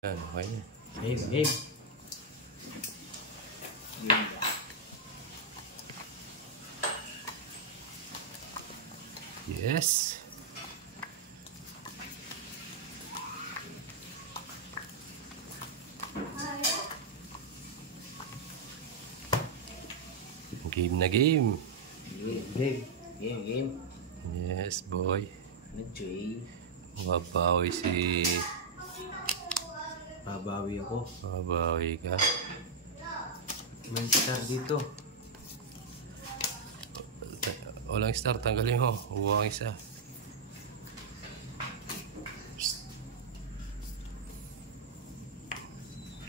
Yan, okay na. Game. Yes. Game na game. Game. Yes, boy. Nag-J. Mababawi si... Babawi ako. Mababawi ka. May star dito. Walang star, tanggalin mo. Huwag isa.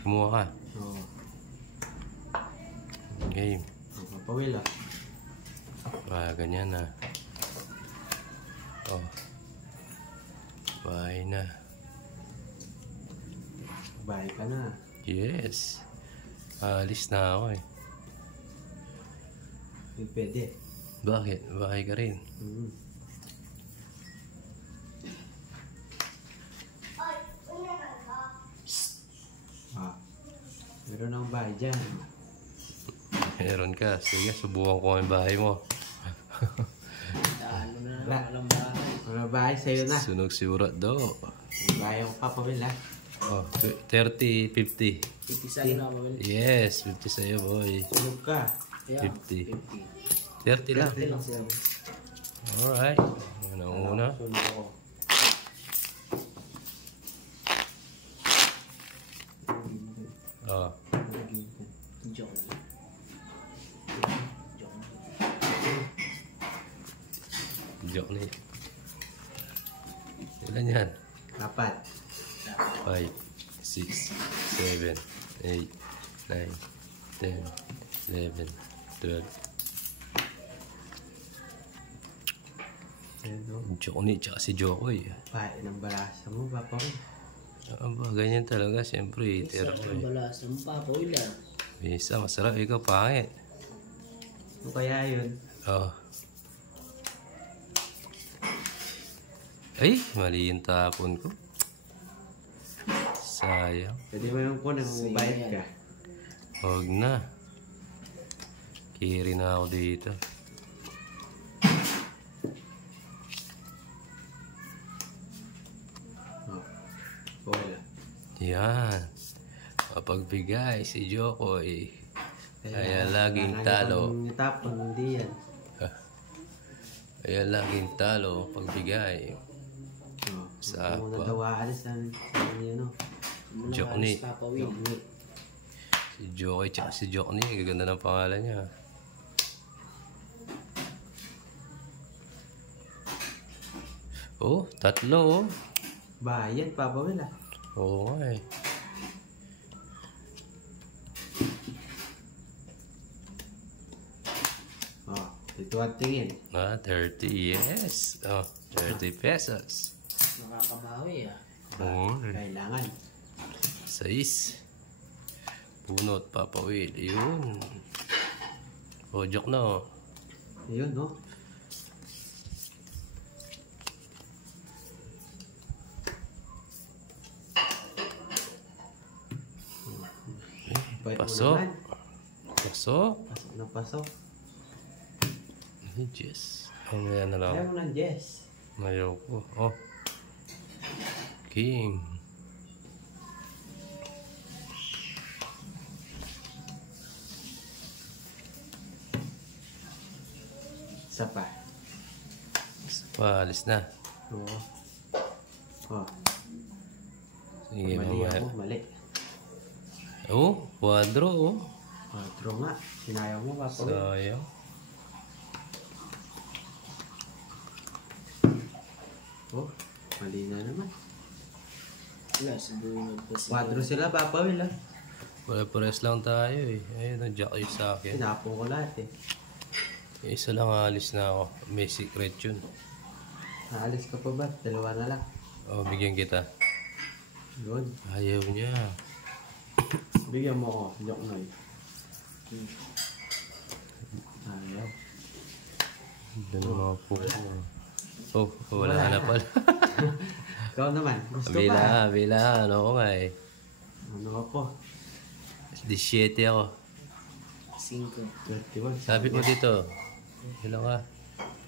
Kumuha ka. Oo. Game. Papawil ah. Ganyan na. Oh. Bye na. Bahay ka na. Yes. Alis na ako eh. Hindi pwede. Bakit? Bahay ka rin. Meron akong bahay dyan. Meron ka. Sige, subukan ko yung bahay mo. Mga bahay sa'yo na. Sunog si Urat daw. Bahay ako papawil ah. Oh, 30, 50. 50 sa'yo na papawil. Yes, 50 sa'yo, boy. Sunog ka. 50. 30 lang. 30 lang siya. Alright. Yan ang una. Sunog ako. Oh. Joke ni. Ilan yan? 4. 5, 6, 7, 8, 9, 10, 11, 12. Joke ni, tsaka si Jokoy. Bahay ng balasa mo, papawil. Aba, ganyan talaga. Siyempre, itero ko eh. Balasa mo, papawil ah. Bisa, masarap. Ikaw, pangit. Ano kaya yun? Oh. Ay, mali yung tapon ko. Sayang. Pwede mo yung kunin kung bayad ka. Huwag na. Kiri na ako dito. Wala. Yan. Mapagbigay si Jokoy. Kaya laging talo. Tapon, hindi yan. Kaya laging talo. Pagbigay. Sa muna daw aalis ang ano. Jokni. Si Jokoy tsaka si Jokni. Gaganda ng pangalan niya. Oh, tatlo oh. Bayan, papawil ah. Oo nga eh. Ito ang tingin. 30, yes. Oh, 30 pesos. Makakabawi ah. Oo. Kailangan. 6. Bunot, papawil. Yun. Oh, joke na oh. Ayun no. Pasok. Pasok. Pasok na pasok. Yes. Ano yan na lang? Ayaw mo ng Jess. Ayoko. Oh. King. Isa pa. Alis na. Oo. Oh. Sige, Mali mamaya. ako, mali. Oh, kwadro oh. True nga. Sinayaw mo, papawil. Sayang. Oh, mali na naman. Wala, sabunod pa siya. Quadro sila, papawil ah. Wala pares lang tayo eh. Ayun, nandiyak kayo sa akin. Tinapon ko lahat eh. Isa lang alis na ako. May secret yun. Naalis ka pa ba? Dalawa na lang. Oh, bigyan kita. Yun. Ayaw niya. Bigyan mo ako. Joke na yun. Ayaw. Doon mga po. Oh, wala na pala. Ikaw naman. Gusto Bila, pa. bila. Ano ko nga eh. Ano ako? 17 ako. 5. 31. Sabi mo dito. Ilan ka?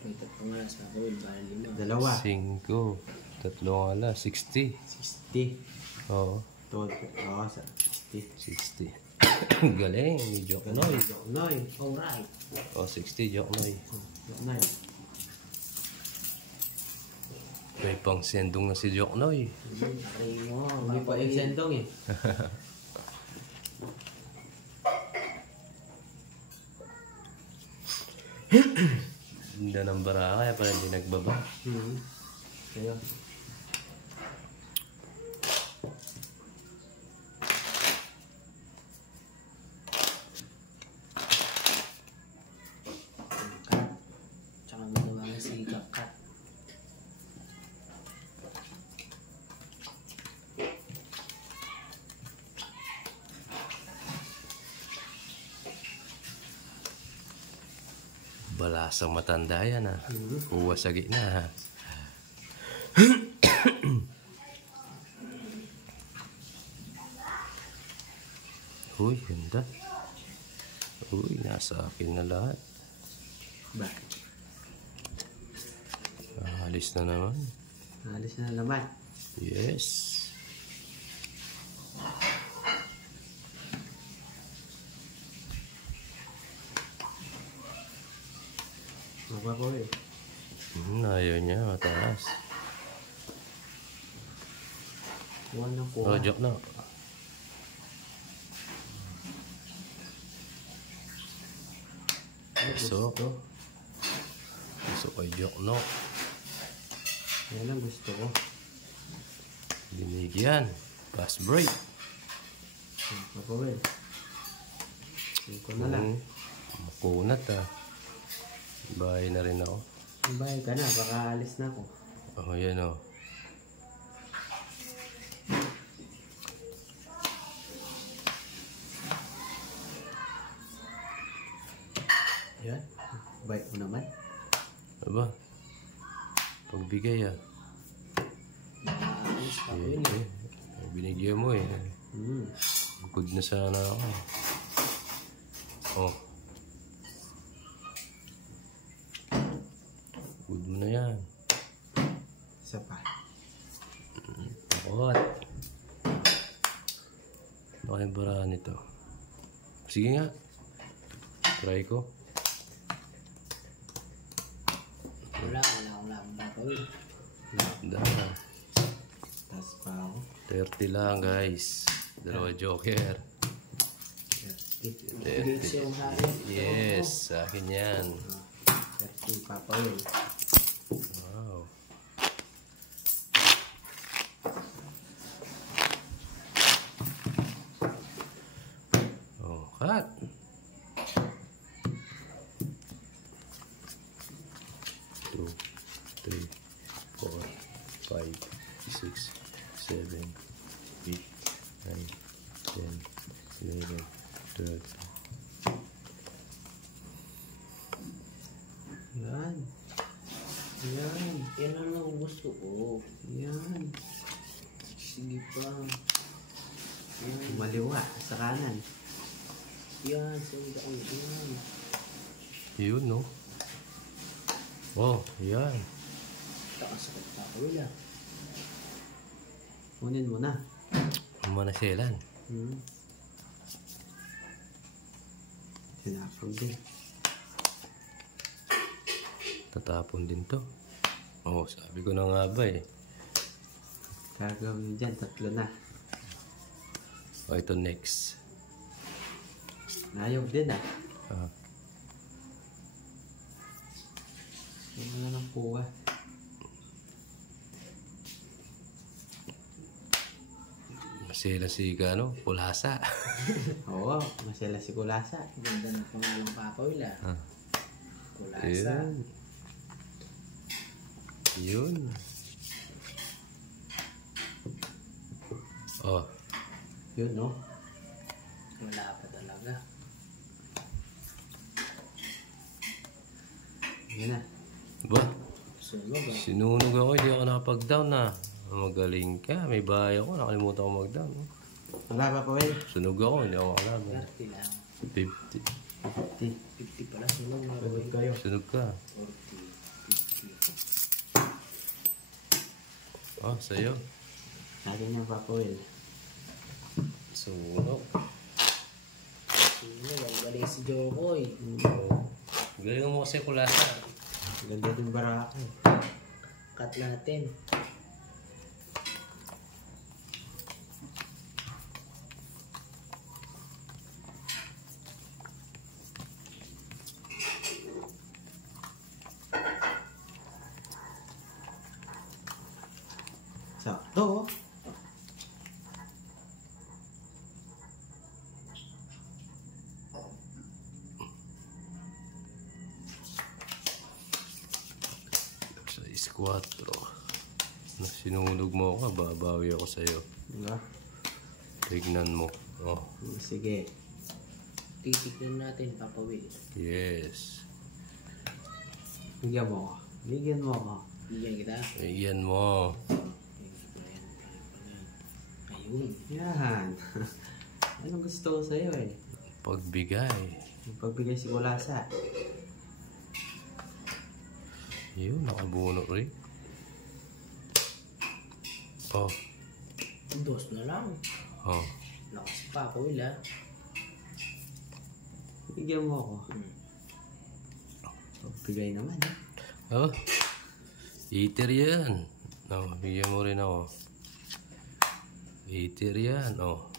May tatlong alas Papa Will. Bala 5. Dalawa. 5. Tatlong ala. 60. 60. Oo. Todo. Oo, 60. 60. Galing. Joke Noy. Joke Noy. Alright. Oh, 60. Joke Noy. Joke Noy. May pang sendong na si Joke Noy. Aray mo. Hindi pa yung sendong eh. Hindi ng bara kaya pala hindi nagbaba. Kaya. Cut. Tsaka magawa ng siga. Cut. Balasang matanda yan ah. Uwa sa gitna ha. Uy, ganda. Uy, nasa akin na lahat. Ba? Alis na naman. Alis na naman. Yes. Mababa eh. Ayaw niya, mataas. Kuha ng Oh, kuha. joke na. Gusto. Gusto ko yung joke no. Yan ang gusto ko. Binigyan. Fast break. Mababa eh. Hindi ko na lang. Makunat ah. Bahay na rin ako. Bayad ka na, baka alis na ako. Oh, yan oh. Yan. Bayad mo naman. Aba. Pagbigay ah. Alas Papa Will. Eh, binigyan mo eh. Good na sana ako. Oh. Good mo na yan. Isa pa. Takot. Ano kayong barahan nito? Sige nga. Try ko. Wala akong Papa Will. Dahil. Taas pa ako. 30 lang guys. Dalawa joker. 30. Dito yung hari. Yes, sa akin yan. 30 Papa Will. Wow. Oh, cut. Two, three, 4, 5, 6, 7, 8, 9, 10, 11, 12. Yan. Yan. Yan ang lang gusto ko. Yan. Sige pa. Yan. Maliwa sa kanan. Yan. Sige ako. Yan. Yun, no? Oh, yan. Takasakit Papa Will ah. Kunin mo na. Manaselan. Sinapag din. Tatapon din to. Oh, sabi ko na nga ba eh. Gagawin dyan, 3 na. Oh, ito next. Ayaw din ah. Ah, Ano na lang kuha. masela si ano, Kulasa. Oo, masela si Kulasa. Ganda ng pangalang Papa Will ah. Ah. Kulasa. Yun. Oh, Yun, no? Wala pa talaga. Yan na. ba? Sunog ah. Sinunog ako, hindi ako nakapag-down na. Magaling ka, may bahay ako, nakalimutan ko mag-down. Wala pa pa, Will. Sunog ako, hindi ako makalaban. 30 lang. 50. 50. 50 pala sunog na Pagod Papa kayo. Sunog ka. 40, 50. Oh, sa'yo. Akin yung Papa Will. Sunog. Sino? Galing si Jokoy. Oh. Galing mo kasi kulasa. Ganda din baraka eh. Cut natin. Sakto. Sa 4. Na sinunog mo ako, babawi ako sa'yo. Diba? Tignan mo. Oh, Sige. Titignan natin, Papa Will. yes. Bigyan mo ako. Bigyan mo ako. Bigyan kita. Ayan mo. Ayun. Yan. Anong gusto ko sa'yo eh? Pagbigay. Yung pagbigay si Kulasa. Yun, nakabuno rin. Oh, Dos na lang. oh. Lakas si Papa Will, ha? Bigyan mo ako. Pagbigay naman eh. Oh, eater yan. Oh, bigyan mo rin ako. Eater yan, oh.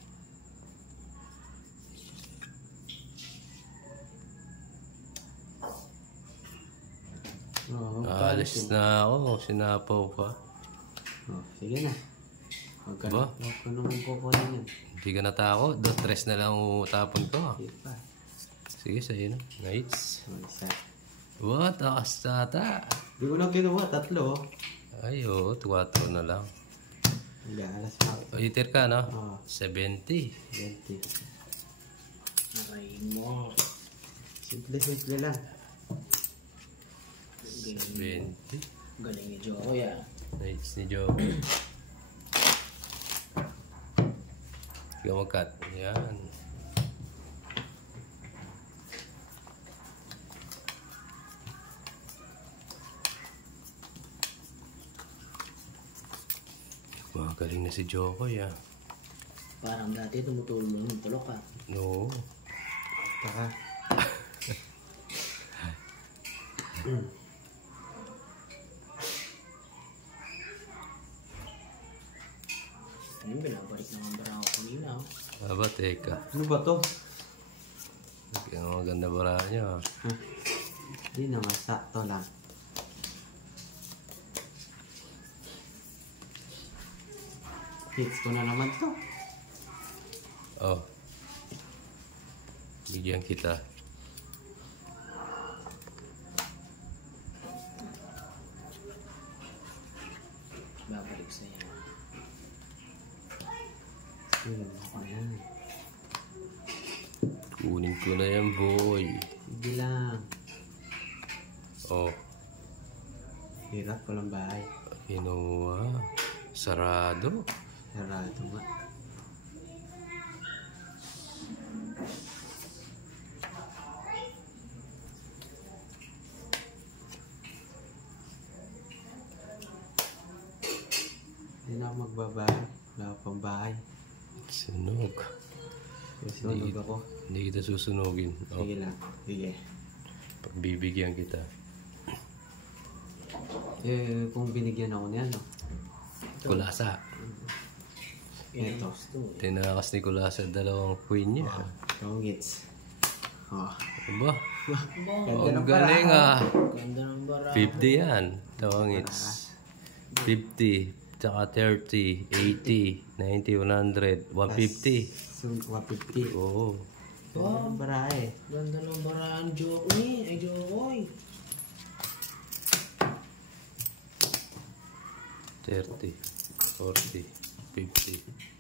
Oo. Alis na ako, sinapaw pa. Oh, sige na. Huwag ka Ba? na. Huwag ko naman kukunin yan. Hindi ka natakot. 2-3 na lang utapon ko. Sige pa. Sige, sa'yo na. Nice. Oh, isa. What? Takas tata. Di ko na kinuha. 3. Ay, oo. 4 na lang. Hindi, alas pa. Eater ka, no? Oo. 70. 20. Aray mo. Simple lang. Galing, 20. galing ni Jokoy, ha? Nice ni Joe. Sige mag-cut. Yan. Magaling na si Jokoy, ah. Parang dati tumutulong mo ng tulok, ha? No. Taka. Ayun, binabalik na ang bara ako kanina, oh. Aba, teka. Ano ba to? Ang maganda bara niya, ah. Hindi naman. Sakto lang. Hits ko na naman to. Oh. Bigyan kita. Babalik sa yan. Sige ako yan. Kunin ko na yan, boy. Sige lang. Oh. Hirap ko lang bahay. Kinuha. Sarado. Sarado nga. Hindi na ako magbabahay. Wala ako pang bahay. Sunog. Susunog ako. Hindi kita susunugin. Oh. Sige lang. Sige. Pagbibigyan kita. Eh, kung binigyan ako niyan, no? Kulasa. Ito. Tinakas ni Kulasa 2 queen niya. Tongits. Oh. Aba, Ganda ng ang galing ah. Ganda ng bara. 50 yan. Tawangits. 50. Tsaka 30. 80. 90. 100. 150. So, 150. Oo. Oh. Barahe. Ganda ng baraan Jokoy. Ay, Jokoy. 30. 40. 50.